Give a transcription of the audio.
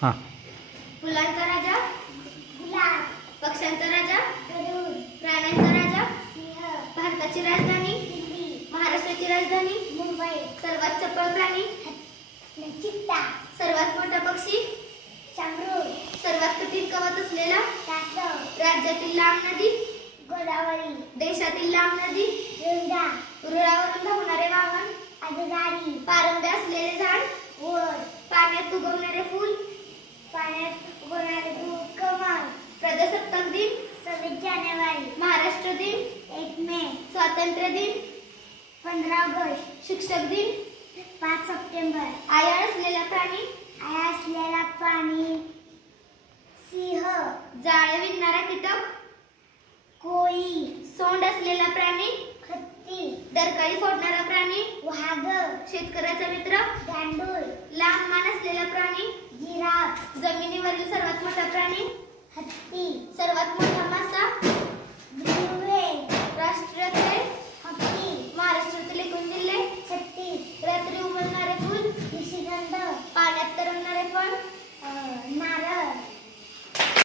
हां. फुलांचा राजा गुलाब, पक्ष्यांचा राजा गरुड, प्राण्यांचा राजा सिंह, भारताची राजधानी दिल्ली, महाराष्ट्राची राजधानी मुंबई, सर्वात चपळ प्राणी चित्ता, सर्वात मोठा पक्षी शामरूख, सर्वात कठीण कवच असलेला कासव, राज्यातील लांब नदी गोदावरी, देशातील लांब नदी गंगा, रुळावरून धावणारे वाहन आगगाडी, पारंब्या असलेले झाड ओढ, पाण्यात उगवणारे फूल पाण्यात उगवणारे फूल, कमळ, प्रजासत्ताक दिन 26 जानेवारी, महाराष्ट्र दिन 1 मे, स्वातंत्र्य दिन 15 ऑगस्ट, शिक्षक दिन 5 सप्टेंबर, आयाळ असलेला प्राणी आया असलेला प्राणी सिंह, जाळे विणणारा कीटक कोळी, सोंड असलेला प्राणी हत्ती, डरकाळी फोडणारा प्राणी वाघ, शेतकऱ्याचा मित्र गांडूळ, लांब मान असलेला प्राणी जिराफ, जमिनीवरील सर्वात मोठा प्राणी हत्ती, सर्वात